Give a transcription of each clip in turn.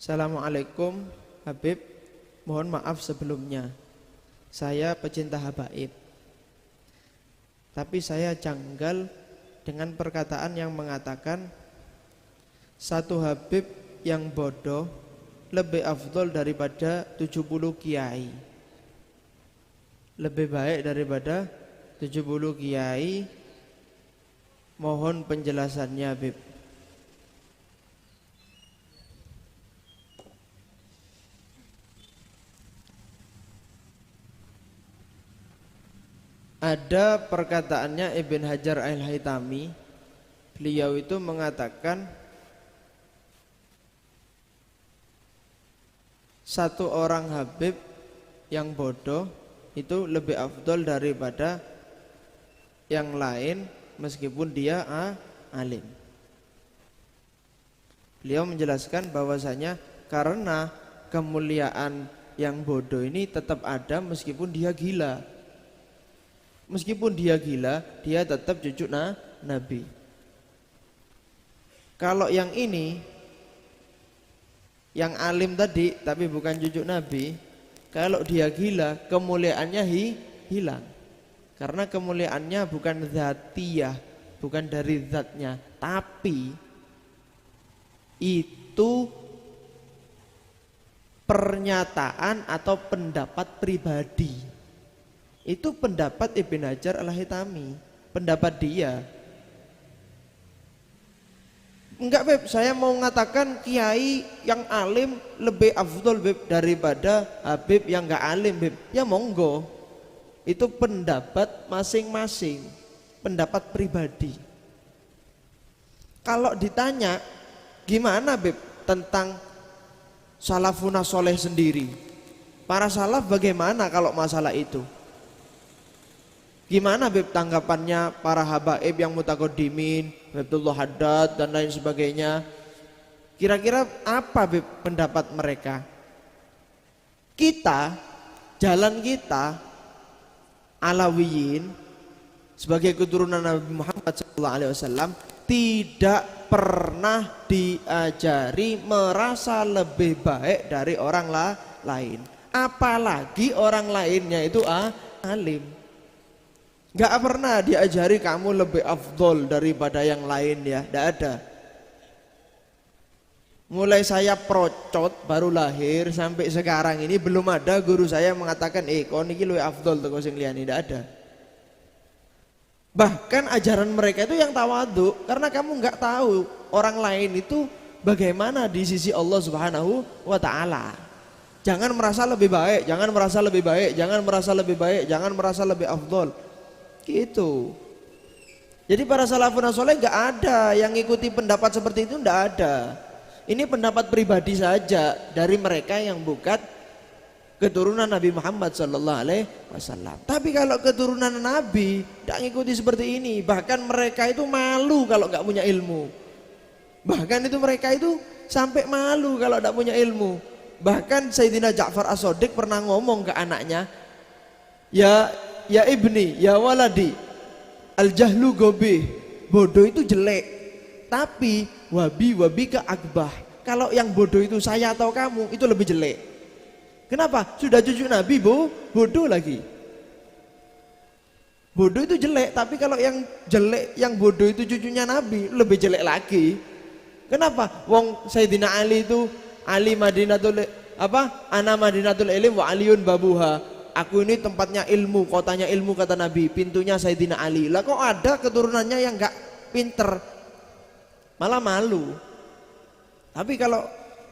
Assalamualaikum Habib, mohon maaf sebelumnya. Saya pecinta habaib, tapi saya janggal dengan perkataan yang mengatakan satu habib yang bodoh lebih afdol daripada 70 kiai. Lebih baik daripada 70 kiai. Mohon penjelasannya Habib. Ada perkataannya Ibn Hajar Al-Haytami. Beliau itu mengatakan satu orang habib yang bodoh itu lebih afdol daripada yang lain meskipun dia alim. Beliau menjelaskan bahwasanya karena kemuliaan yang bodoh ini tetap ada meskipun dia gila. Meskipun dia gila, dia tetap cucu Nabi. Kalau yang ini, yang alim tadi tapi bukan cucu Nabi, kalau dia gila, kemuliaannya hilang. Karena kemuliaannya bukan zatiyah, bukan dari zatnya, tapi itu pernyataan atau pendapat pribadi. Itu pendapat Ibn Hajar Al-Haytami, pendapat dia. Enggak Beb, saya mau mengatakan kiai yang alim lebih afdol Beb daripada habib yang enggak alim Beb. Ya monggo, itu pendapat masing-masing, pendapat pribadi. Kalau ditanya gimana Beb tentang salafuna soleh sendiri, para salaf bagaimana kalau masalah itu? Gimana Beb tanggapannya para habaib yang mutaqaddimin, Abdullah Haddad dan lain sebagainya? Kira-kira apa Beb pendapat mereka? Kita, jalan kita Alawiyin sebagai keturunan Nabi Muhammad SAW tidak pernah diajari merasa lebih baik dari orang lain. Apalagi orang lainnya itu alim. Gak pernah diajari kamu lebih afdol daripada yang lain ya, gak ada. Mulai saya procot baru lahir sampai sekarang ini belum ada guru saya mengatakan kau niki luwih afdol teko sing liyane, gak ada. Bahkan ajaran mereka itu yang tawadhu, karena kamu gak tahu orang lain itu bagaimana di sisi Allah Subhanahu wa taala. Jangan merasa lebih baik, jangan merasa lebih baik, jangan merasa lebih baik, jangan merasa lebih afdol. Gitu. Jadi para salafun soleh nggak ada yang ngikuti pendapat seperti itu, nggak ada. Ini pendapat pribadi saja dari mereka yang bukan keturunan Nabi Muhammad SAW. Tapi kalau keturunan Nabi nggak ngikuti seperti ini, bahkan mereka itu malu kalau nggak punya ilmu. Bahkan itu mereka itu sampai malu kalau nggak punya ilmu. Bahkan Sayyidina Ja'far As-Shadiq pernah ngomong ke anaknya, Ya ibni, ya waladi, al-jahlu gobih, bodoh itu jelek, tapi wabi ke akbah. Kalau yang bodoh itu saya atau kamu, itu lebih jelek. Kenapa? Sudah cucu Nabi bodoh lagi. Bodoh itu jelek, tapi kalau yang jelek, yang bodoh itu cucunya Nabi, lebih jelek lagi. Kenapa? Wong Sayyidina Ali itu, Ali Madinatul, Ana Madinatul Ilim wa Aliun babuha. Aku ini tempatnya ilmu, kotanya ilmu kata Nabi, pintunya Sayyidina Ali. Lah kok ada keturunannya yang gak pinter, malah malu. Tapi kalau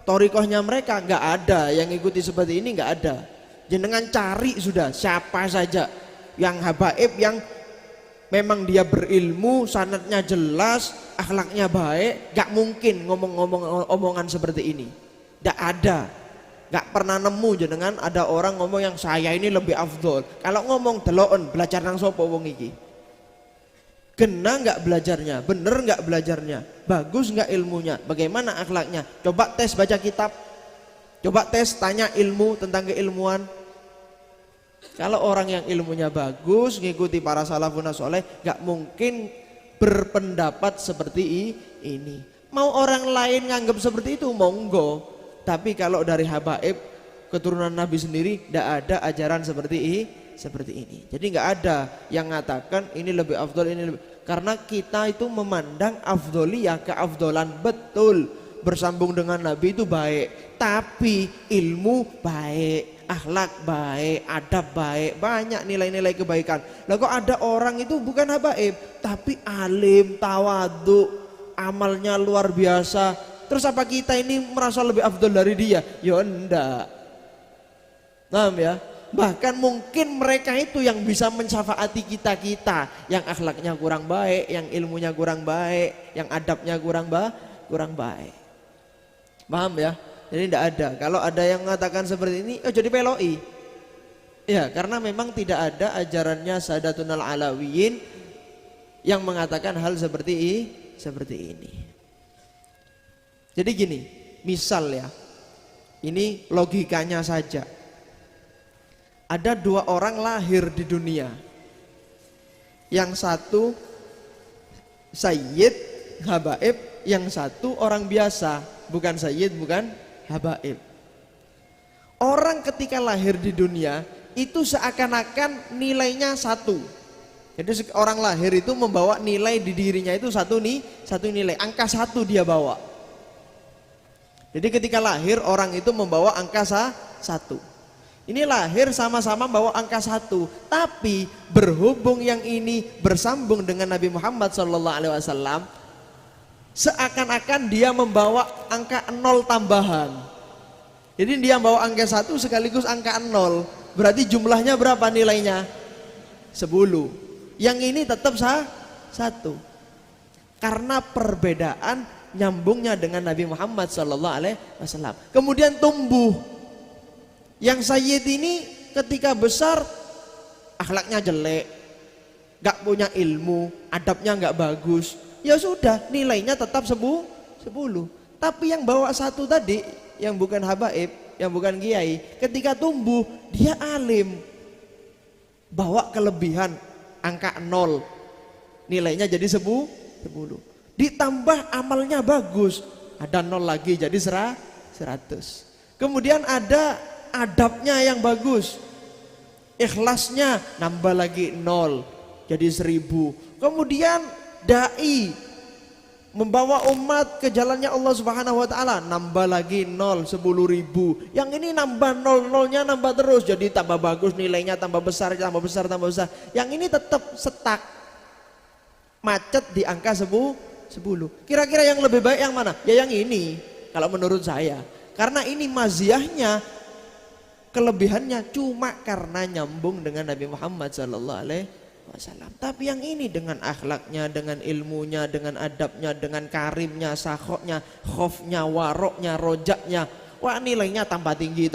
torikohnya mereka gak ada yang ikuti seperti ini, gak ada. Jenengan cari sudah siapa saja yang habaib yang memang dia berilmu, sanadnya jelas, akhlaknya baik, gak mungkin ngomong-ngomong omongan seperti ini. Gak ada. Gak pernah nemu jenengan ada orang ngomong yang saya ini lebih afdol. Kalau ngomong delokon belajar nang sapa wong iki. Kena gak belajarnya, bener gak belajarnya, bagus gak ilmunya, bagaimana akhlaknya. Coba tes baca kitab, coba tes tanya ilmu tentang keilmuan. Kalau orang yang ilmunya bagus ngikuti para salafun soleh, gak mungkin berpendapat seperti ini. Mau orang lain nganggap seperti itu monggo, Tapi kalau dari habaib keturunan Nabi sendiri tidak ada ajaran seperti ini. Jadi nggak ada yang mengatakan ini lebih afdol, ini lebih, karena kita itu memandang afdoliyah, keafdolan betul bersambung dengan Nabi itu baik, tapi ilmu baik, akhlak baik, adab baik, banyak nilai-nilai kebaikan. Lah kok ada orang itu bukan habaib tapi alim, tawadhu, amalnya luar biasa, terus apa kita ini merasa lebih afdol dari dia? Ya enggak. Paham ya? Bahkan mungkin mereka itu yang bisa mensyafaati kita yang akhlaknya kurang baik, yang ilmunya kurang baik, yang adabnya kurang baik. Paham ya? Jadi tidak ada. Kalau ada yang mengatakan seperti ini, oh jadi peloi. Ya, karena memang tidak ada ajarannya Sadatunal Alawiyin yang mengatakan hal seperti ini. Jadi gini, misal ya, ini logikanya saja. Ada dua orang lahir di dunia. Yang satu sayyid, habaib, yang satu orang biasa, bukan sayyid, bukan habaib. Orang ketika lahir di dunia itu seakan-akan nilainya satu. Jadi orang lahir itu membawa nilai di dirinya itu satu nilai, angka satu dia bawa. Jadi ketika lahir orang itu membawa angka satu. Ini lahir sama-sama bawa angka satu, tapi berhubung yang ini bersambung dengan Nabi Muhammad SAW, seakan-akan dia membawa angka 0 tambahan. Jadi dia membawa angka 1 sekaligus angka 0. Berarti jumlahnya berapa nilainya? 10. Yang ini tetap 1. Karena perbedaan nyambungnya dengan Nabi Muhammad SAW. Kemudian tumbuh. Yang sayyid ini ketika besar akhlaknya jelek, gak punya ilmu, adabnya gak bagus, ya sudah nilainya tetap 10. Tapi yang bawa satu tadi, yang bukan habaib, yang bukan kiai, ketika tumbuh dia alim, bawa kelebihan angka 0, nilainya jadi 10. Ditambah amalnya bagus, ada 0 lagi jadi 100. Kemudian ada adabnya yang bagus, ikhlasnya nambah lagi 0 jadi 1000. Kemudian dai membawa umat ke jalannya Allah Subhanahu wa taala, nambah lagi 0 10.000. Yang ini nambah 0-0-nya nambah terus, jadi tambah bagus nilainya, tambah besar. Yang ini tetap stuck macet di angka 10. Kira-kira yang lebih baik yang mana? Ya yang ini kalau menurut saya. Karena ini maziahnya, kelebihannya cuma karena nyambung dengan Nabi Muhammad SAW. Tapi yang ini dengan akhlaknya, dengan ilmunya, dengan adabnya, dengan karimnya, sakhoknya, khofnya, waroknya, rojaknya, wah nilainya tambah tinggi.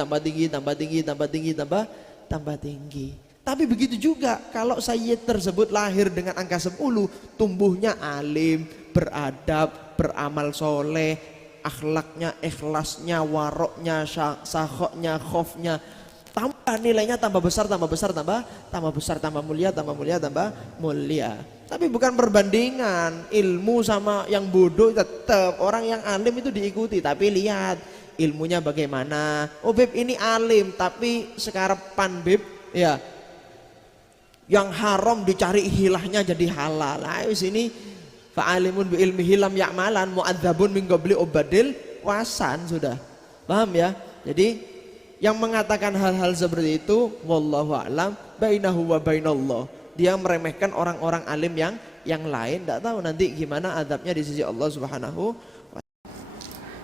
Tapi begitu juga kalau sayyid tersebut lahir dengan angka 10, tumbuhnya alim, beradab, beramal soleh, akhlaknya, ikhlasnya, waroknya, sakhoknya, khofnya, tambah nilainya tambah besar, tambah mulia. Tapi bukan perbandingan ilmu sama yang bodoh. Tetap orang yang alim itu diikuti, tapi lihat ilmunya bagaimana. Oh beb ini alim tapi sekarapan beb ya, yang haram dicari hilahnya jadi halal. Ayo sini fa'alimun bi ilmi hilam ya'malan mu'adzabun min qabli ubadil wasan. Sudah paham ya? Jadi yang mengatakan hal-hal seperti itu wallahu a'lam bainahu wa bainallah, dia meremehkan orang-orang alim yang lain. Tidak tahu nanti gimana adabnya di sisi Allah Subhanahu wa ta'ala.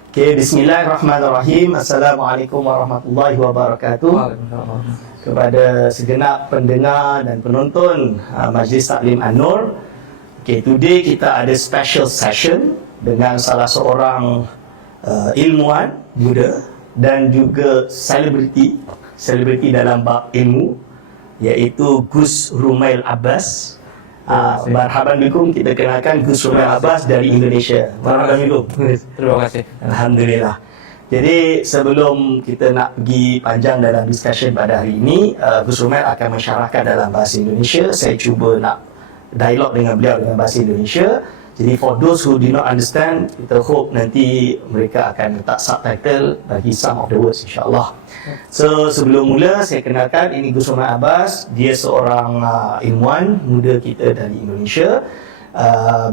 Oke, bismillahirrahmanirrahim. Assalamualaikum warahmatullahi wabarakatuh. Kepada segenap pendengar dan penonton Majlis Taklim An-Nur. Okay, today kita ada special session dengan salah seorang ilmuwan muda dan juga selebriti dalam bab ilmu, iaitu Gus Rumail Abbas. Marhaban bikum, kita kenalkan Gus Rumail Abbas dari Indonesia. Marhaban bikum. Terima kasih. Alhamdulillah. Jadi sebelum kita nak pergi panjang dalam discussion pada hari ini, Gus Rumail akan mensyarahkan dalam bahasa Indonesia. Saya cuba nak dialog dengan beliau dengan bahasa Indonesia. Jadi for those who do not understand, kita hope nanti mereka akan letak subtitle bagi some of the words, insyaAllah. So sebelum mula, saya kenalkan, ini Gus Omar Abbas. Dia seorang ilmuwan muda kita dari Indonesia.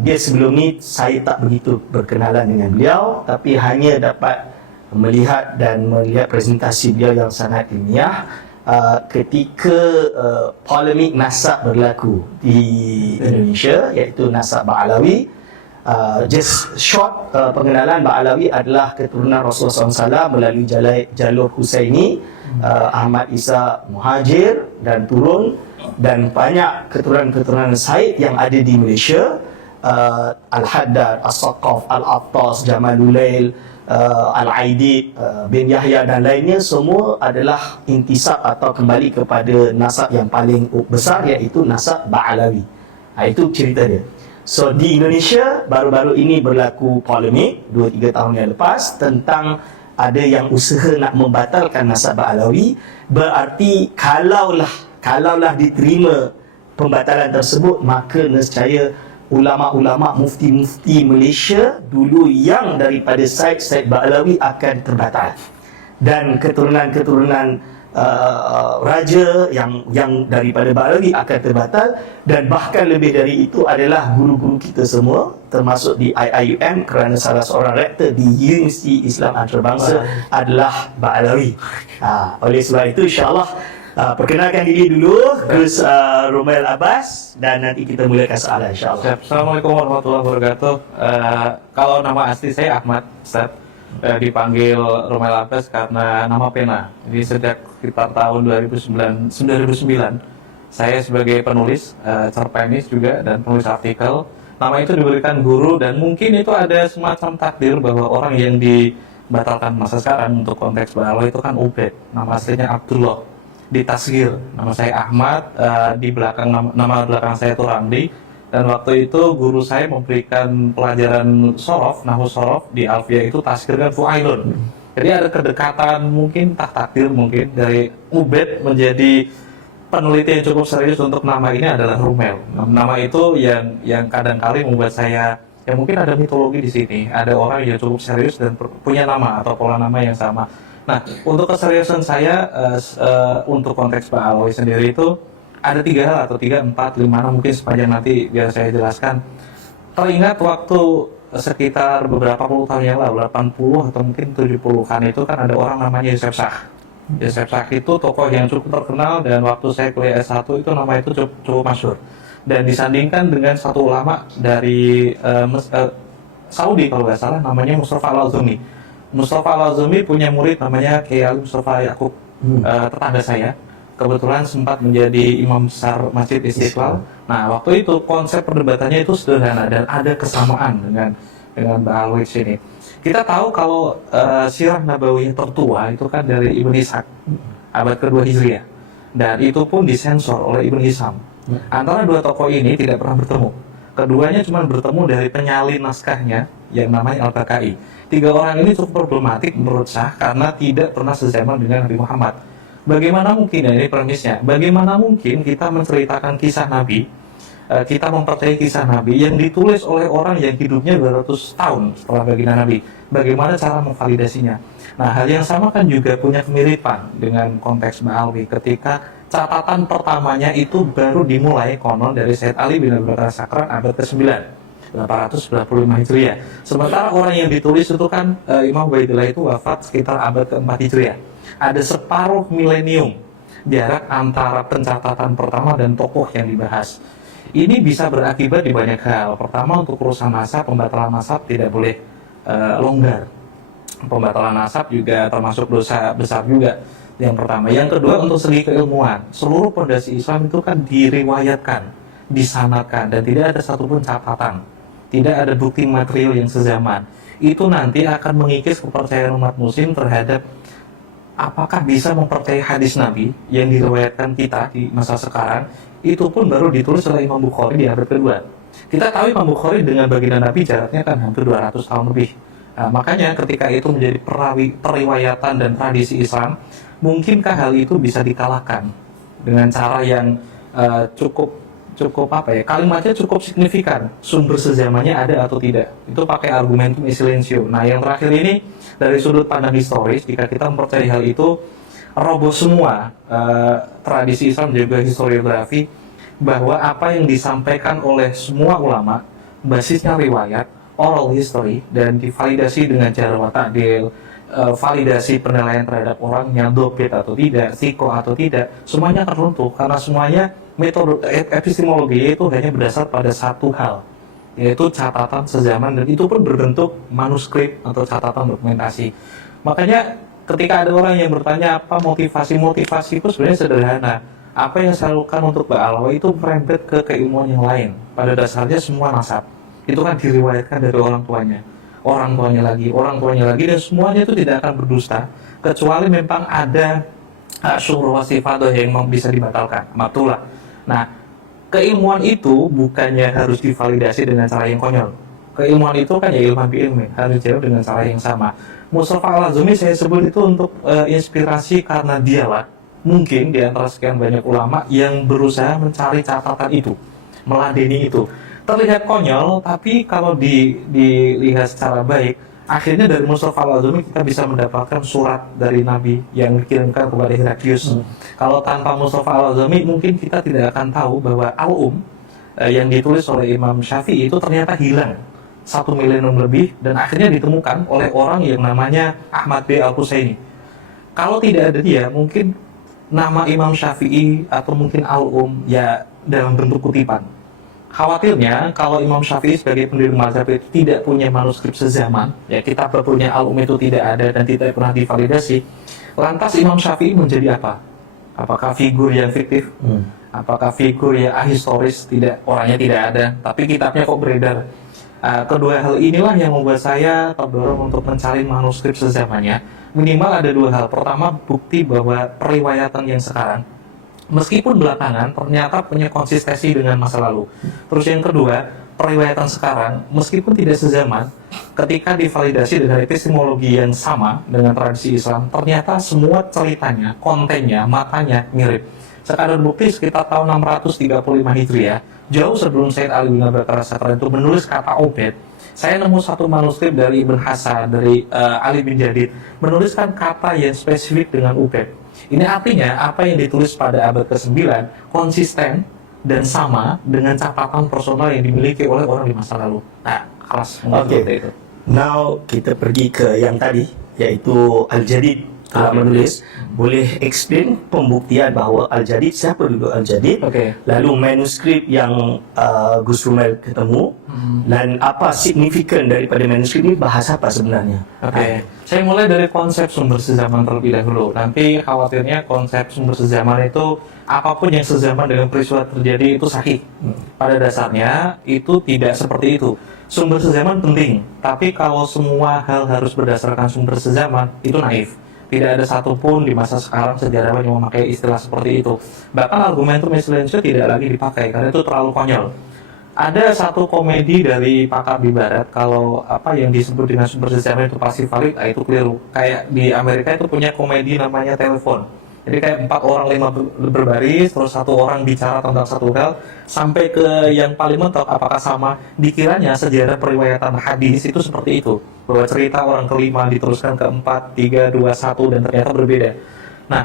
Biar sebelum ni saya tak begitu berkenalan dengan beliau, tapi hanya dapat melihat presentasi beliau yang sangat ilmiah ketika polemik nasab berlaku di Indonesia, iaitu nasab Ba'alawi. Just short pengenalan, Ba'alawi adalah keturunan Rasulullah SAW melalui jalur Husaini, Ahmad Isa Muhajir dan turun, dan banyak keturunan-keturunan Said yang ada di Malaysia, Al-Haddad, As-Saqaf, Al-Attas, Jamalulail, Al-Aidid, bin Yahya dan lainnya, semua adalah intisab atau kembali kepada nasab yang paling besar, iaitu nasab Ba'alawi. Itu cerita dia. So di Indonesia baru-baru ini berlaku polemik 2-3 tahun yang lepas tentang ada yang usaha nak membatalkan nasab Ba'alawi. Berarti kalaulah diterima pembatalan tersebut, maka nescaya ulama-ulama, mufti-mufti Malaysia dulu yang daripada Said Ba'alawi akan terbatal, dan keturunan-keturunan raja yang daripada Ba'alawi akan terbatal. Dan bahkan lebih dari itu adalah guru-guru kita semua, termasuk di IIUM, kerana salah seorang rektor di Universiti Islam Antarabangsa adalah Ba'alawi. Oleh sebab itu, insyaAllah perkenalkan diri dulu Gus Romel Abbas, dan nanti kita mulakan soalan, insyaAllah. Assalamualaikum warahmatullahi wabarakatuh. Kalau nama asli saya Ahmad, Ustaz. Dipanggil Romel Abbas karena nama pena. Jadi sejak sekitar tahun 2009 saya sebagai penulis, cerpenis juga, dan penulis artikel. Nama itu diberikan guru, dan mungkin itu ada semacam takdir bahwa orang yang dibatalkan masa sekarang untuk konteks Ba'alawi itu kan Ubed. Nama aslinya Abdullah. Di tasghir nama saya Ahmad, di belakang nama belakang saya itu Ramli. Dan waktu itu guru saya memberikan pelajaran sorof, nahwu sorof di Alfiyah itu tasghir kan Fu'ailun. Jadi ada kedekatan, mungkin takdir mungkin dari Ubed menjadi peneliti yang cukup serius untuk nama ini adalah Rumel. Nama itu yang kadang-kali membuat saya, ya mungkin ada mitologi di sini. Ada orang yang cukup serius dan punya nama atau pola nama yang sama. Nah, untuk keseriusan saya untuk konteks Ba'alawi sendiri itu ada 3 hal atau 3, 4, 5 mungkin sepanjang nanti biar saya jelaskan. Teringat waktu sekitar beberapa puluh tahun yang lalu, 80 atau mungkin 70-an itu kan ada orang namanya Yusef Shah. Yusef Shah itu tokoh yang cukup terkenal, dan waktu saya kuliah S1 itu nama itu cukup masyhur. Dan disandingkan dengan satu ulama dari Saudi kalau nggak salah, namanya Mustafa Al-Azumi. Mustafa Al-Azumi punya murid namanya Kiai Mustafa Yaqub, tetangga saya. Kebetulan sempat menjadi imam besar Masjid Istiqlal. Nah, waktu itu konsep perdebatannya itu sederhana dan ada kesamaan dengan Ba'alawi sini. Kita tahu kalau sirah nabawiyah tertua itu kan dari Ibn Ishaq, abad kedua Hijriah. Dan itu pun disensor oleh Ibn Hisham. Antara dua tokoh ini tidak pernah bertemu. Keduanya cuma bertemu dari penyalin naskahnya yang namanya Al-Baqai. 3 orang ini cukup problematik menurut Syah karena tidak pernah sezaman dengan Nabi Muhammad. Bagaimana mungkin, ini premisnya, bagaimana mungkin kita menceritakan kisah Nabi, kita mempercayai kisah Nabi yang ditulis oleh orang yang hidupnya 200 tahun setelah baginda Nabi. Bagaimana cara memvalidasinya? Nah, hal yang sama kan juga punya kemiripan dengan konteks Ba'alawi ketika catatan pertamanya itu baru dimulai konon dari Sayyid Ali bin Abi Bakar Sakran abad ke-9, 895 Hijriah. Sementara orang yang ditulis itu kan Imam Ubaidillah itu wafat sekitar abad ke-4 Hijriah. Ada separuh milenium jarak antara pencatatan pertama dan tokoh yang dibahas. Ini bisa berakibat di banyak hal. Pertama, untuk urusan nasab, pembatalan nasab tidak boleh longgar. Pembatalan nasab juga termasuk dosa besar juga. Yang pertama. Yang kedua, untuk segi keilmuan, seluruh pondasi Islam itu kan diriwayatkan, disanadkan, dan tidak ada satupun catatan, tidak ada bukti material yang sezaman. Itu nanti akan mengikis kepercayaan umat muslim terhadap apakah bisa mempercayai hadis Nabi yang diriwayatkan kita di masa sekarang. Itu pun baru ditulis oleh Imam Bukhari di abad kedua. Kita tahu Imam Bukhari dengan baginda Nabi jaraknya kan hampir 200 tahun lebih. Nah, makanya ketika itu menjadi periwayatan dan tradisi Islam, mungkinkah hal itu bisa dikalahkan dengan cara yang cukup cukup apa ya, kalimatnya cukup signifikan, sumber sezamannya ada atau tidak. Itu pakai argumentum silentio. Nah, yang terakhir ini dari sudut pandang historis, jika kita mempercayai hal itu, roboh semua tradisi Islam dan juga historiografi, bahwa apa yang disampaikan oleh semua ulama basisnya riwayat, oral history, dan divalidasi dengan cara wa ta'dil, validasi penilaian terhadap orangnya, dobit atau tidak, siko atau tidak, semuanya akan runtuh karena semuanya metode epistemologi itu hanya berdasar pada satu hal, yaitu catatan sezaman, dan itu pun berbentuk manuskrip atau catatan dokumentasi. Makanya ketika ada orang yang bertanya apa motivasi itu sebenarnya sederhana. Apa yang saya lakukan untuk Ba'alawi itu merembet ke keilmuan yang lain. Pada dasarnya semua nasab itu kan diriwayatkan dari orang tuanya lagi, dan semuanya itu tidak akan berdusta kecuali memang ada syuhur wasifadah yang bisa dibatalkan, matulah. Nah, keilmuan itu bukannya harus divalidasi dengan cara yang konyol. Keilmuan itu kan ya ilmu biilmi, harus dijawab dengan cara yang sama. Mustafa Al-Azumi saya sebut itu untuk inspirasi karena dialah mungkin di antara sekian banyak ulama yang berusaha mencari catatan itu, meladeni itu. Terlihat konyol, tapi kalau dilihat secara baik, akhirnya dari Mustafa Al-Azumi kita bisa mendapatkan surat dari Nabi yang dikirimkan kepada Heraklius. Kalau tanpa Mustafa Al-Azumi mungkin kita tidak akan tahu bahwa yang ditulis oleh Imam Syafi'i itu ternyata hilang 1 milenium lebih dan akhirnya ditemukan oleh orang yang namanya Ahmad B. Al-Husaini. Kalau tidak ada dia, mungkin nama Imam Syafi'i atau mungkin ya dalam bentuk kutipan. Khawatirnya kalau Imam Syafi'i sebagai pendiri mazhab itu tidak punya manuskrip sezaman, ya kitab berpunya itu tidak ada dan tidak pernah divalidasi, lantas Imam Syafi'i menjadi apa? Apakah figur yang fiktif? Apakah figur yang ahistoris? Tidak, orangnya tidak ada, tapi kitabnya kok beredar. Kedua hal inilah yang membuat saya terdorong untuk mencari manuskrip sezamannya. Minimal ada 2 hal. Pertama, bukti bahwa periwayatan yang sekarang, meskipun belakangan, ternyata punya konsistensi dengan masa lalu. Terus yang kedua, periwayatan sekarang, meskipun tidak sezaman, ketika divalidasi dengan epistemologi yang sama dengan tradisi Islam, ternyata semua ceritanya, kontennya, matanya mirip. Sekadar bukti, sekitar tahun 635 Hijriah, jauh sebelum Sayyid Ali bin Abi Bakar As-Sakran itu menulis kata Ubed, saya nemu satu manuskrip dari Ibn Hasan, dari Ali bin Jadid, menuliskan kata yang spesifik dengan Ubed. Ini artinya apa yang ditulis pada abad ke-9 konsisten dan sama dengan catatan personal yang dimiliki oleh orang di masa lalu. Nah, kelas itu. Now kita pergi ke yang tadi, yaitu Al-Jadid telah menulis. Boleh explain pembuktian bahawa Al-Jadid, siapa dulu Al-Jadid, lalu manuskrip yang Gus Rumail ketemu, dan apa signifikan daripada manuskrip ini, bahasa apa sebenarnya? Saya mulai dari konsep sumber sezaman terlebih dahulu. Nanti khawatirnya konsep sumber sezaman itu apapun yang sezaman dengan peristiwa terjadi itu sahih. Pada dasarnya itu tidak seperti itu. Sumber sezaman penting, tapi kalau semua hal harus berdasarkan sumber sezaman itu naif. Tidak ada satupun di masa sekarang sejarawan yang memakai istilah seperti itu. Bahkan argumentum silentio tidak lagi dipakai karena itu terlalu konyol. Ada satu komedi dari pakar di Barat, kalau apa yang disebut dengan sumber sezaman itu pasti valid, itu keliru. Kayak di Amerika itu punya komedi namanya telepon. Jadi kayak 4 orang 5 berbaris, terus 1 orang bicara tentang satu hal, sampai ke yang paling mentok apakah sama. Dikiranya sejarah periwayatan hadis itu seperti itu, bahwa cerita orang kelima diteruskan ke 4, 3, 2, 1 dan ternyata berbeda. Nah,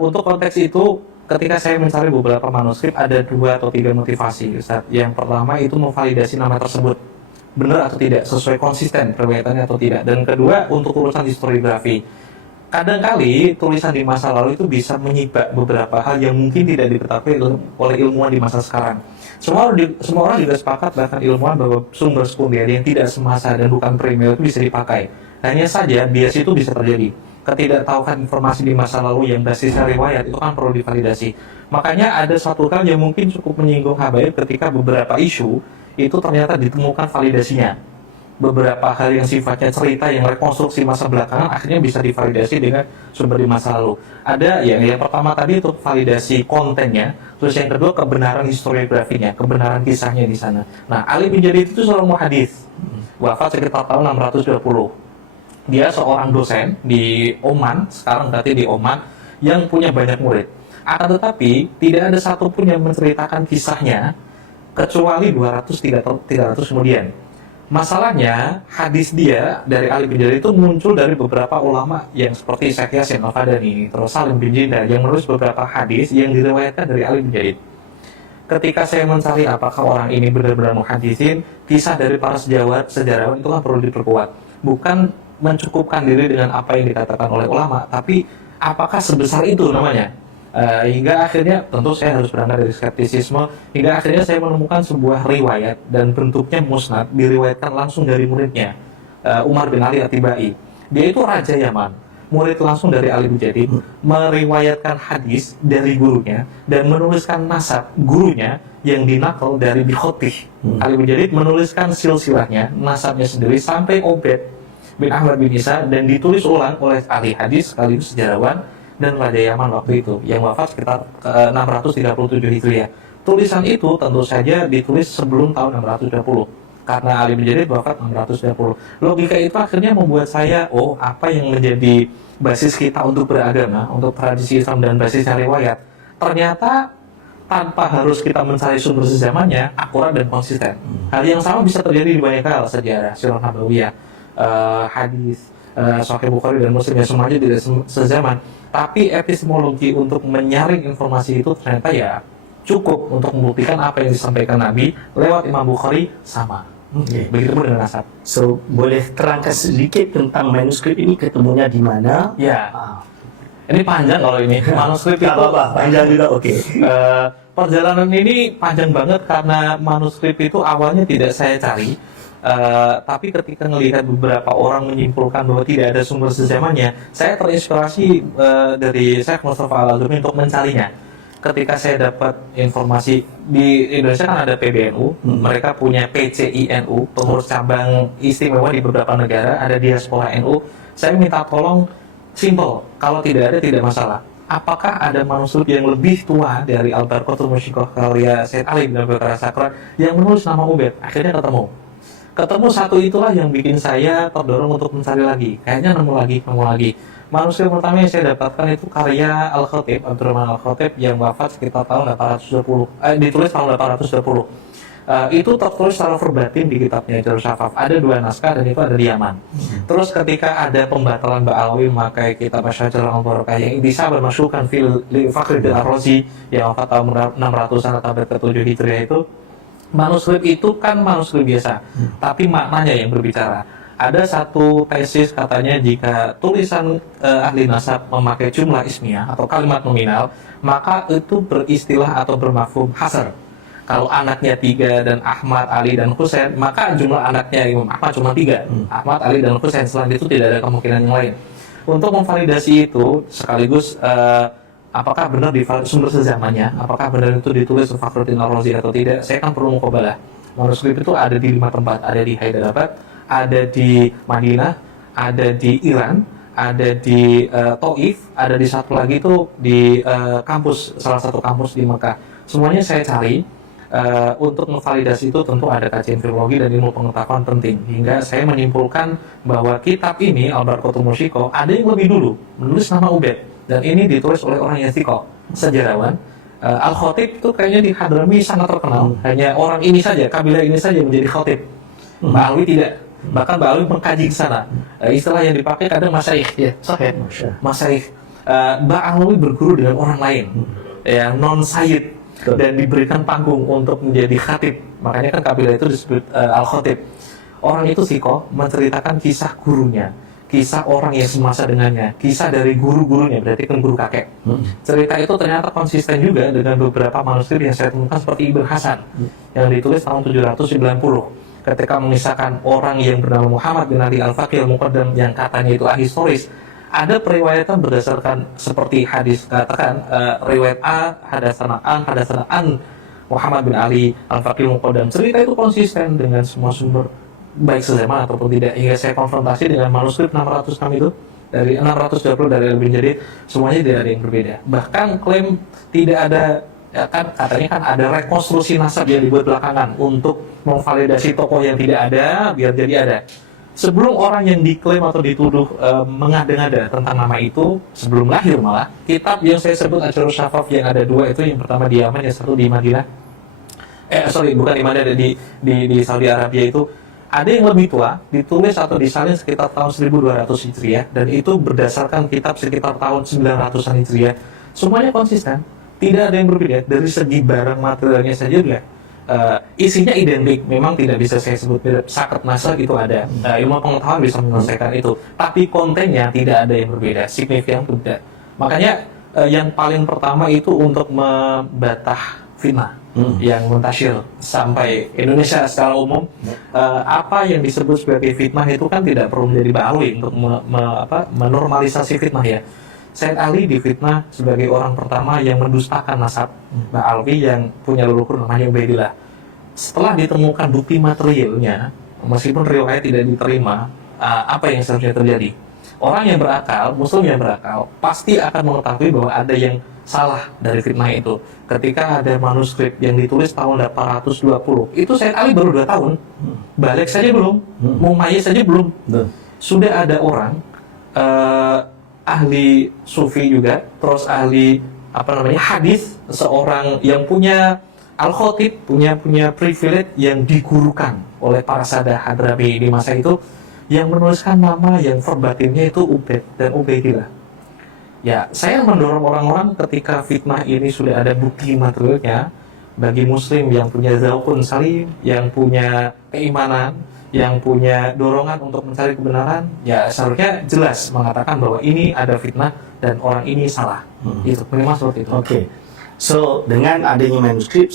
untuk konteks itu ketika saya mencari beberapa manuskrip ada 2 atau 3 motivasi, Ustaz. Yang pertama itu memvalidasi nama tersebut benar atau tidak, sesuai konsisten periwayatannya atau tidak. Dan kedua untuk urusan historiografi. Kadang-kali tulisan di masa lalu itu bisa menyibak beberapa hal yang mungkin tidak diketahui oleh ilmuwan di masa sekarang. Semua orang juga sepakat, bahkan ilmuwan, bahwa sumber sekunder yang tidak semasa dan bukan primer itu bisa dipakai. Hanya saja bias itu bisa terjadi. Ketidaktahuan informasi di masa lalu yang basisnya riwayat itu kan perlu divalidasi. Makanya ada satu hal yang mungkin cukup menyinggung habaib ketika beberapa isu itu ternyata ditemukan validasinya. Beberapa hal yang sifatnya cerita yang rekonstruksi masa belakangan akhirnya bisa divalidasi dengan sumber di masa lalu. Ada yang pertama tadi itu validasi kontennya, terus yang kedua kebenaran historiografinya, kebenaran kisahnya di sana. Nah, Ali bin Jadid itu seorang muhadis, wafat sekitar tahun 620. Dia seorang dosen di Oman, sekarang berarti di Oman, yang punya banyak murid. Akan tetapi tidak ada satupun yang menceritakan kisahnya kecuali 200-300 kemudian. Masalahnya hadis dia dari Ali bin Jadid itu muncul dari beberapa ulama yang seperti Syekh Yasin Al-Fadani, terus Salim bin Jindal yang menulis beberapa hadis yang diriwayatkan dari Ali bin Jadid. Ketika saya mencari apakah orang ini benar-benar muhaddisin, kisah dari para sejarawan itu kan perlu diperkuat. Bukan mencukupkan diri dengan apa yang dikatakan oleh ulama, tapi apakah sebesar itu namanya. Hingga akhirnya tentu saya harus berangkat dari skeptisisme, hingga akhirnya saya menemukan sebuah riwayat dan bentuknya musnad, diriwayatkan langsung dari muridnya, Umar bin Ali At-Tibai. Dia itu raja Yaman, murid langsung dari Ali bin Jadid, meriwayatkan hadis dari gurunya dan menuliskan nasab gurunya yang dinakal dari Bikhotih. Ali bin Jadid menuliskan silsilahnya, nasabnya sendiri sampai Obed bin Ahmad bin Isa, dan ditulis ulang oleh ahli hadis sekaligus sejarawan dan Raja Yaman waktu itu yang wafat sekitar 637 Hijriah. Tulisan itu tentu saja ditulis sebelum tahun 620 karena Ali bin Jadid wafat 620. Logika itu akhirnya membuat saya, apa yang menjadi basis kita untuk beragama, untuk tradisi Islam dan basisnya riwayat, ternyata tanpa harus kita mencari sumber sezamannya, akurat dan konsisten. Hal yang sama bisa terjadi di banyak hal, sejarah, sirah nabawiyah, hadis, Sahih Bukhari dan Muslim, ya semuanya tidak sezaman. Tapi epistemologi untuk menyaring informasi itu ternyata ya cukup untuk membuktikan apa yang disampaikan Nabi lewat Imam Bukhari sama. Begitu pun dengan nasab. So, boleh terangkan sedikit tentang manuskrip ini, ketemunya di mana? Ya. Ini panjang kalau ini. Manuskrip itu apa? Panjang juga, oke. Perjalanan ini panjang banget karena manuskrip itu awalnya tidak saya cari. Tapi ketika melihat beberapa orang menyimpulkan bahwa tidak ada sumber sezamannya, saya terinspirasi dari Syekh Mustafa Al-Azumi untuk mencarinya. Ketika saya dapat informasi di Indonesia kan ada PBNU, mereka punya PCINU, pengurus cabang istimewa di beberapa negara, ada diaspora NU. Saya minta tolong simple, kalau tidak ada tidak masalah. Apakah ada manuskrip yang lebih tua dari Al-Barqatul Musyikoh karya Said Ali bin Abi Bakar As-Sakran yang menulis nama Ubed? Akhirnya ketemu satu, itulah yang bikin saya terdorong untuk mencari lagi. Kayaknya nemu lagi. Manuskrip pertama yang saya dapatkan itu karya Al-Khatib, Abdurrahman Al-Khatib yang wafat sekitar tahun 820, ditulis tahun 820. Itu tertulis secara verbatim di kitabnya Jalur Syafaf. Ada 2 naskah dan itu ada di Yaman. Terus ketika ada pembatalan Ba'alawi memakai kitab Asy-Syajarah Al-Barakah yang bisa bermasukkan fil Fakhruddin Ar-Razi yang wafat tahun 600-an atau abad ke-7 Hijriah itu, manuskrip itu kan manuskrip biasa, tapi maknanya yang berbicara. Ada satu tesis katanya jika tulisan ahli nasab memakai jumlah ismiyah atau kalimat nominal, maka itu beristilah atau bermafhum hasr. Kalau anaknya 3 dan Ahmad, Ali, dan Husain, maka jumlah anaknya Imam Ahmad cuma 3. Ahmad, Ali, dan Husain, selain itu tidak ada kemungkinan yang lain. Untuk memvalidasi itu, sekaligus apakah benar di sumber sezamannya, apakah benar itu ditulis Fakhruddin Ar-Razi atau tidak, saya kan perlu muqabalah. Manuskrip itu ada di 5 tempat, ada di Hyderabad, ada di Madinah, ada di Iran, ada di Taif, ada di satu lagi itu di salah satu kampus di Mekah. Semuanya saya cari. Untuk memvalidasi itu tentu ada kajian filologi dan ilmu pengetahuan penting, hingga saya menyimpulkan bahwa kitab ini Al-Barqatul Musyikoh ada yang lebih dulu menulis nama Ubed, dan ini ditulis oleh orang yang thiqah, sejarawan. Al-Khatib itu kayaknya di Hadrami sangat terkenal, hanya orang ini saja, kabilah ini saja menjadi khatib. Ba'alawi tidak, bahkan Ba'alawi mengkaji ke sana. Istilah yang dipakai kadang masyaikh, ya, sahih, masyaikh. Ba'alawi berguru dengan orang lain yang non sayyid dan diberikan panggung untuk menjadi khatib. Makanya kan kabilah itu disebut Al-Khatib. Orang itu sikoh menceritakan kisah gurunya, kisah orang yang semasa dengannya, kisah dari guru-gurunya, berarti kan guru kakek. Cerita itu ternyata konsisten juga dengan beberapa manuskrip yang saya temukan seperti Ibn Hasan yang ditulis tahun 790. Ketika mengisahkan orang yang bernama Muhammad bin Ali Al-Faqih Al-Muqaddam yang katanya itu ahistoris, ada periwayatan berdasarkan seperti hadis katakan riwayat A hadatsana an Muhammad bin Ali Al-Faqih Al-Muqaddam. Cerita itu konsisten dengan semua sumber baik sezaman ataupun tidak, hingga saya konfrontasi dengan manuskrip 606 itu dari 620 dari Ali bin Jadid, semuanya tidak ada yang berbeda. Bahkan klaim tidak ada, ya kan katanya kan ada rekonstruksi nasab yang dibuat belakangan untuk memvalidasi tokoh yang tidak ada biar jadi ada. sebelum orang yang diklaim atau dituduh mengada-ngada tentang nama itu, sebelum lahir malah, kitab yang saya sebut Asyarul Syafaf yang ada 2 itu, yang pertama di Yaman, yang satu di Madinah. Bukan di Madinah, di Saudi Arabia itu, ada yang lebih tua, ditulis atau disalin sekitar tahun 1200 Hijriah, dan itu berdasarkan kitab sekitar tahun 900-an Hijriah. Semuanya konsisten, tidak ada yang berbeda, dari segi barang materialnya saja juga. Isinya identik, memang tidak bisa saya sebut beda. Sakat nasar itu ada, ilmu pengetahuan bisa menyelesaikan itu, tapi kontennya tidak ada yang berbeda, signifikan tidak. Makanya yang paling pertama itu untuk membatah fitnah yang muntasyir sampai Indonesia secara umum. Apa yang disebut sebagai fitnah itu kan tidak perlu menjadi ba'alwi untuk menormalisasi fitnah ya. Said Ali difitnah sebagai orang pertama yang mendustakan nasab Ba'alwi yang punya leluhur namanya Ubaidillah. Setelah ditemukan bukti materialnya, meskipun riwayat tidak diterima, apa yang seharusnya terjadi? Orang yang berakal, muslim yang berakal, pasti akan mengetahui bahwa ada yang salah dari fitnah itu. Ketika ada manuskrip yang ditulis tahun 820, itu Said Ali baru 2 tahun, balik saja belum, mau mayit saja belum. Sudah ada orang ahli sufi juga, terus ahli hadis, seorang yang punya al-khotib, punya privilege yang digurukan oleh para sadah Hadrami di masa itu, yang menuliskan nama yang verbatimnya itu Ubaid dan Ubaidillah. Ya, saya mendorong orang-orang ketika fitnah ini sudah ada bukti materialnya, bagi muslim yang punya zaukun salim, yang punya keimanan, yang punya dorongan untuk mencari kebenaran, ya seharusnya jelas mengatakan bahwa ini ada fitnah dan orang ini salah. Itu minimal seperti itu. Oke. So dengan adanya manuskrip,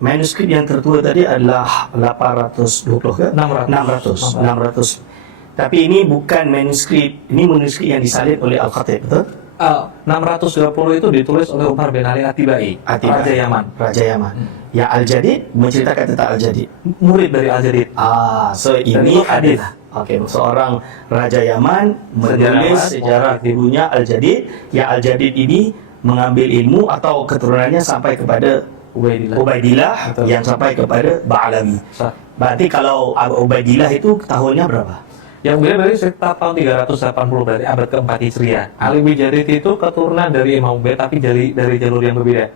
manuskrip yang tertua tadi adalah 820 ke? 600. Tapi ini bukan manuskrip, ini manuskrip yang disalin oleh Al-Khatib, betul? 620 itu ditulis oleh Umar bin Ali Atibai, Raja Yaman. Ya, Al-Jadid menceritakan tentang Al-Jadid, murid dari Al-Jadid. So ini hadis. Oke, seorang Raja Yaman menulis sejarah gurunya Al-Jadid. Ya, Al-Jadid ini mengambil ilmu atau keturunannya sampai kepada Ubaidillah yang sampai kepada Ba'alawi. Berarti kalau Ubaidillah itu tahunnya berapa? Yang beliau dari sekitar tahun 380, berarti abad ke-4 Hijriah. Ali bin Jadid itu keturunan dari Imam Ubaid, tapi dari jalur yang berbeda.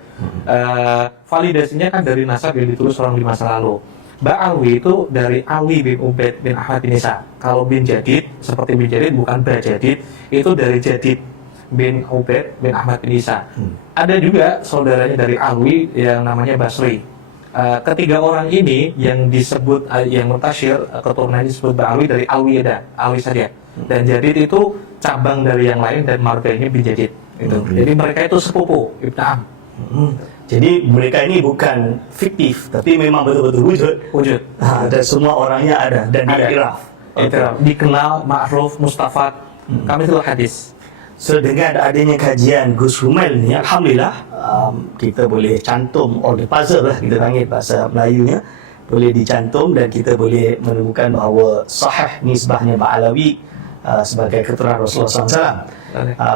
Validasinya kan dari nasab yang ditulis orang di masa lalu. Ba'alwi itu dari Ali bin Ubaid bin Ahmad bin Isa. Kalau bin Jadid, seperti bin Jadid bukan Ba'jadid, itu dari Jadid bin Ubaid bin Ahmad bin Isa. Ada juga saudaranya dari Alwi yang namanya Basri. Ketiga orang ini yang disebut, yang muntasyir, keturunannya disebut Ba'alwi dari Alwi saja. Dan Jadid itu cabang dari yang lain dan marganya bin Jadid. Jadi mereka itu sepupu Ibn Am. Jadi mereka ini bukan fiktif, tapi memang betul-betul wujud. Dan semua orangnya ada dan diiktiraf. Dikenal, ma'ruf, mustafad. Kami itu hadis. So dengan adanya kajian Gus Humail ni, alhamdulillah kita boleh cantum all the puzzle lah, kita panggil bahasa Melayunya, boleh dicantum dan kita boleh menemukan bahawa sahih nisbahnya Ba'alawi sebagai keturunan Rasulullah SAW.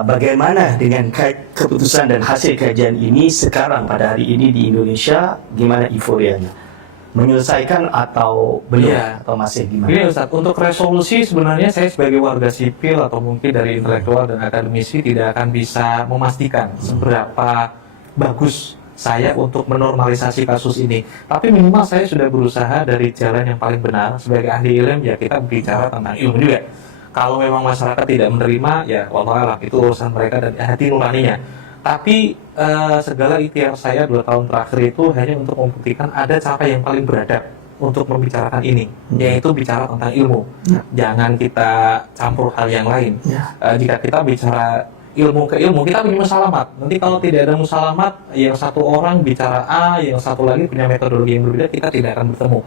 Bagaimana dengan keputusan dan hasil kajian ini sekarang pada hari ini di Indonesia, gimana euforianya? Menyelesaikan atau belum, atau masih gimana? Ini Ustaz, untuk resolusi sebenarnya saya sebagai warga sipil atau mungkin dari intelektual dan akademisi tidak akan bisa memastikan seberapa bagus saya untuk menormalisasi kasus ini. Tapi minimal saya sudah berusaha dari jalan yang paling benar. Sebagai ahli ilmu, ya kita bicara tentang ilmu juga. Kalau memang masyarakat tidak menerima, ya wallahualam, itu urusan mereka dan hati nuraninya. Tapi segala ikhtiar saya 2 tahun terakhir itu hanya untuk membuktikan ada cara yang paling beradab untuk membicarakan ini, yaitu bicara tentang ilmu. Jangan kita campur hal yang lain. Jika kita bicara ilmu ke ilmu, kita punya musalamat. Nanti kalau tidak ada musalamat, yang satu orang bicara A, yang satu lagi punya metodologi yang berbeda, kita tidak akan bertemu.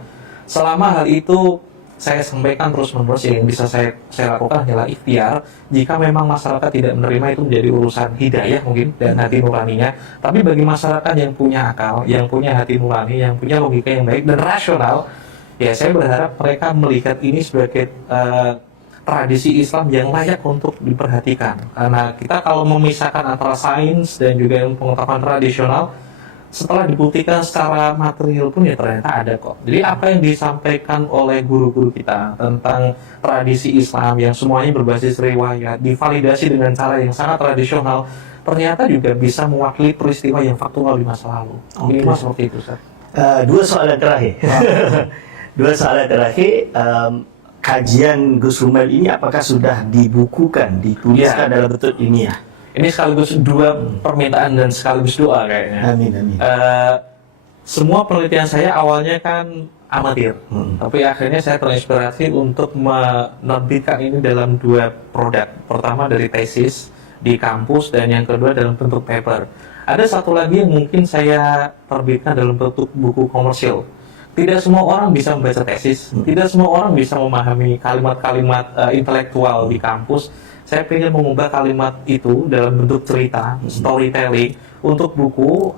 Selama hal itu saya sampaikan terus-menerus, yang bisa saya lakukan hanyalah ikhtiar. Jika memang masyarakat tidak menerima, itu menjadi urusan hidayah mungkin dan hati nuraninya. Tapi bagi masyarakat yang punya akal, yang punya hati nurani, yang punya logika yang baik dan rasional, ya saya berharap mereka melihat ini sebagai tradisi Islam yang layak untuk diperhatikan. Karena kita kalau memisahkan antara sains dan juga ilmu pengetahuan tradisional, setelah dibuktikan secara material pun ya ternyata ada kok. Jadi apa yang disampaikan oleh guru-guru kita tentang tradisi Islam yang semuanya berbasis riwayat, divalidasi dengan cara yang sangat tradisional, ternyata juga bisa mewakili peristiwa yang faktual di masa lalu. Minimal seperti itu, Ustaz. Dua soalan terakhir. Dua soalan terakhir. Kajian Gus Rumail ini apakah sudah dibukukan, dituliskan dalam bentuk ilmiah? Ini sekaligus dua permintaan dan sekaligus doa kayaknya. Amin, amin. Semua penelitian saya awalnya kan amatir, tapi akhirnya saya terinspirasi untuk menerbitkan ini dalam dua produk. Pertama dari tesis di kampus dan yang kedua dalam bentuk paper. Ada satu lagi yang mungkin saya terbitkan dalam bentuk buku komersil. Tidak semua orang bisa membaca tesis, tidak semua orang bisa memahami kalimat-kalimat intelektual di kampus. Saya ingin mengubah kalimat itu dalam bentuk cerita, storytelling. Untuk buku,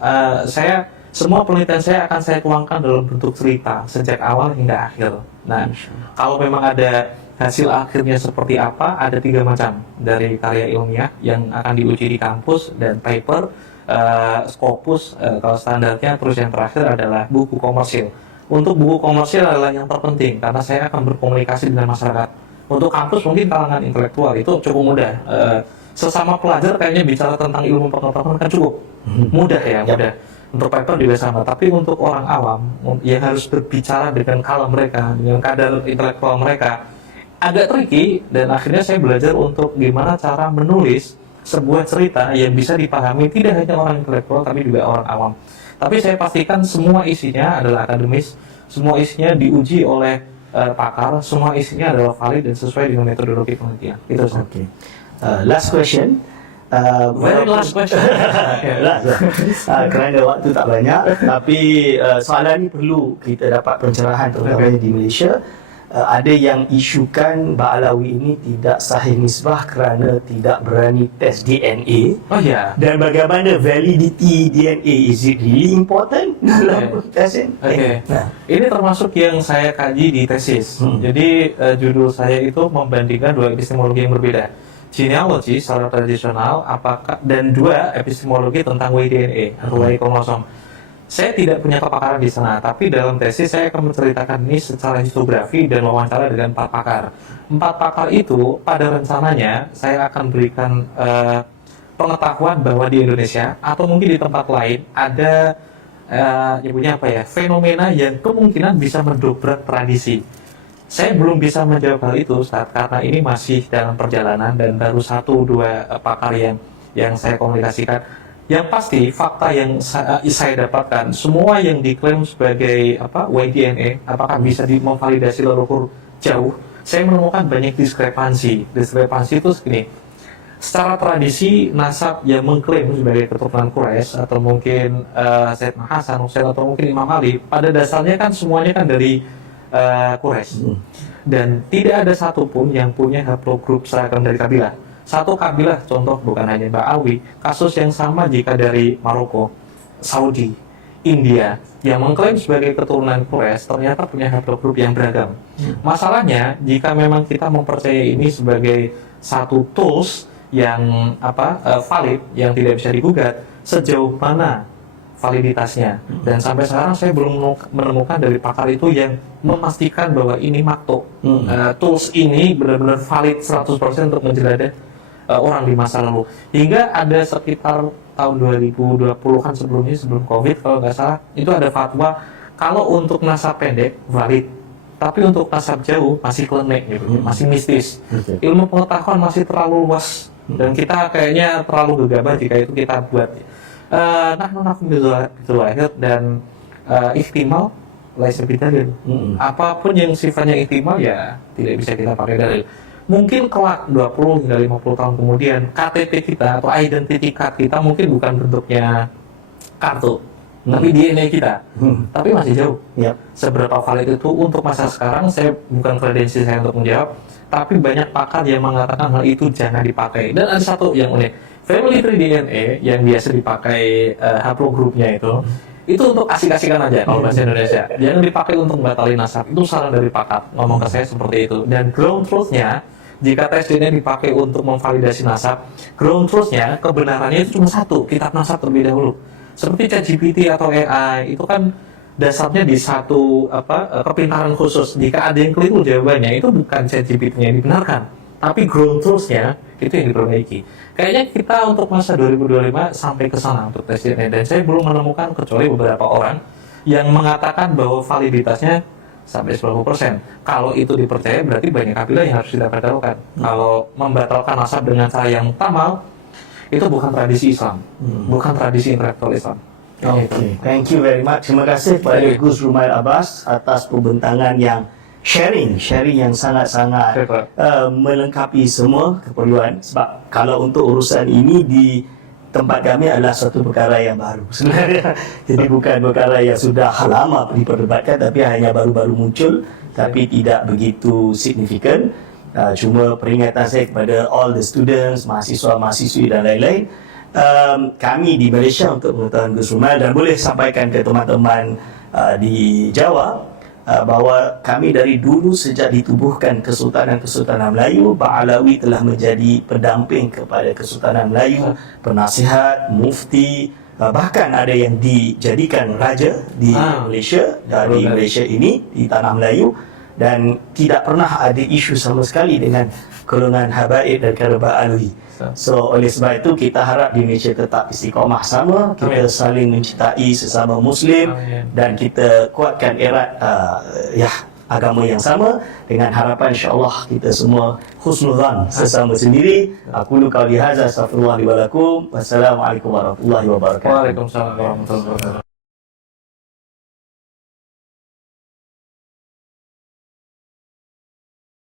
semua penelitian saya akan saya tuangkan dalam bentuk cerita sejak awal hingga akhir. Nah, kalau memang ada hasil akhirnya seperti apa, ada 3 macam dari karya ilmiah yang akan diuji di kampus dan paper, Scopus kalau standarnya, terus yang terakhir adalah buku komersil. Untuk buku komersil adalah yang terpenting karena saya akan berkomunikasi dengan masyarakat. Untuk kampus mungkin kalangan intelektual itu cukup mudah. Sesama pelajar kayaknya bicara tentang ilmu pengetahuan kan cukup mudah ya, mudah. Untuk paper juga sama. Tapi untuk orang awam yang harus berbicara dengan kala mereka, dengan kadar intelektual mereka, agak tricky. Dan akhirnya saya belajar untuk gimana cara menulis sebuah cerita yang bisa dipahami tidak hanya orang intelektual tapi juga orang awam. Tapi saya pastikan semua isinya adalah akademis, semua isinya diuji oleh pakar, semua isinya adalah valid dan sesuai dengan metodologi penelitian. Itu saja. Okay. Last question. Very last question. Kerana waktu tak banyak, tapi soalan ni perlu kita dapat pencerahan terutamanya di Malaysia. Ada yang isukan Mbak Alawi ini tidak sahih nisbah kerana tidak berani tes DNA. Oh ya. Dan bagaimana validity DNA? Is it really important dalam testing? Oke. Ini termasuk yang saya kaji di tesis. Jadi judul saya itu membandingkan dua epistemologi yang berbeda. Genealogy secara tradisional dan dua epistemologi tentang Y-DNA atau Y kromosom. Saya tidak punya kepakaran di sana, tapi dalam tesis saya akan menceritakan ini secara histografi dan wawancara dengan 4 pakar. 4 pakar itu pada rencananya saya akan berikan pengetahuan bahwa di Indonesia atau mungkin di tempat lain ada fenomena yang kemungkinan bisa mendobrak tradisi. Saya belum bisa menjawab hal itu Ustaz, karena ini masih dalam perjalanan dan baru 1-2 pakar yang saya komunikasikan. Yang pasti fakta yang saya dapatkan, semua yang diklaim sebagai Y-DNA, apakah bisa memvalidasi leluhur jauh? Saya menemukan banyak diskrepansi. Diskrepansi itu segini. Secara tradisi, nasab yang mengklaim sebagai keturunan Quraisy atau mungkin Sayyidina Hasan, Husain atau mungkin Imam Ali, pada dasarnya kan semuanya kan dari Quraisy. Dan tidak ada satupun yang punya haplogrup seragam dari kabilah. Satu kabilah, contoh bukan hanya Mbak Awi, kasus yang sama jika dari Maroko, Saudi, India, yang mengklaim sebagai keturunan Quraisy ternyata punya haplogrup yang beragam. Masalahnya, jika memang kita mempercayai ini sebagai satu tools yang valid, yang tidak bisa digugat, sejauh mana validitasnya? Dan sampai sekarang saya belum menemukan dari pakar itu yang memastikan bahwa ini makto. Tools ini benar-benar valid 100% untuk menjeladah orang di masa lalu. Hingga ada sekitar tahun 2020-an sebelum COVID kalau nggak salah, itu ada fatwa kalau untuk nasab pendek valid, tapi untuk nasab jauh masih klenik gitu, masih mistis. Ilmu pengetahuan masih terlalu luas dan kita kayaknya terlalu gegabah jika itu kita buat. Dan ihtimal laisa bidalil. Apapun yang sifatnya ihtimal ya tidak bisa kita pakai dalil. Mungkin kelak 20 hingga 50 tahun kemudian KTP kita atau identity card kita mungkin bukan bentuknya kartu, tapi DNA kita, tapi masih jauh. Seberapa valid itu untuk masa sekarang, saya bukan kredensi saya untuk menjawab, tapi banyak pakar yang mengatakan hal itu jangan dipakai. Dan ada satu yang unik, family tree DNA yang biasa dipakai haplogrupnya itu untuk asik-asikan aja kalau bahasa Indonesia. Jangan dipakai untuk membatalkan nasab. Itu saran dari pakar ngomong ke saya seperti itu. Dan ground truth-nya, jika tes DNA dipakai untuk memvalidasi nasab, ground truth-nya, kebenarannya itu cuma satu, kitab nasab terlebih dahulu. Seperti ChatGPT atau AI itu kan dasarnya di satu kepintaran khusus. Jika ada yang keliru jawabannya, itu bukan ChatGPT-nya yang dibenarkan, tapi ground truth-nya itu yang diperbaiki. Kayaknya kita untuk masa 2025 sampai ke sana untuk tes DNA, dan saya belum menemukan kecuali beberapa orang yang mengatakan bahwa validitasnya sampai 90%. Kalau itu dipercaya, berarti banyak kabilah yang harus kita batalkan. Kalau membatalkan nasab dengan cara yang muktamal, itu bukan tradisi Islam, bukan tradisi intelektual Islam. Okay, thank you very much. Terima kasih kepada Gus Rumail Abbas atas pembentangan yang sharing yang sangat-sangat melengkapi semua keperluan. Sebab kalau untuk urusan ini di tempat kami adalah suatu perkara yang baru sebenarnya. Jadi bukan perkara yang sudah lama diperdebatkan, tapi hanya baru-baru muncul, tapi tidak begitu signifikan. Cuma peringatan saya kepada all the students, mahasiswa-mahasiswi dan lain-lain. Kami di Malaysia untuk pengetahuan Gus Rumail, dan boleh sampaikan ke teman-teman di Jawa bahawa kami dari dulu sejak ditubuhkan Kesultanan Melayu, Ba'alawi telah menjadi pendamping kepada Kesultanan Melayu, penasihat, mufti, bahkan ada yang dijadikan raja di Malaysia, dari Malaysia ini di Tanah Melayu, dan tidak pernah ada isu sama sekali dengan golongan Habaib dan Karaba Alwi. So oleh sebab itu kita harap di Malaysia tetap istiqamah sama, kita saling mencintai sesama Muslim, dan kita kuatkan erat agama yang sama, dengan harapan insya-Allah kita semua husnuzan sesama sendiri. Aku lu qauli hadza, astaghfirullah li wa lakum. Wassalamualaikum warahmatullahi wabarakatuh. Waalaikumsalam warahmatullahi wabarakatuh.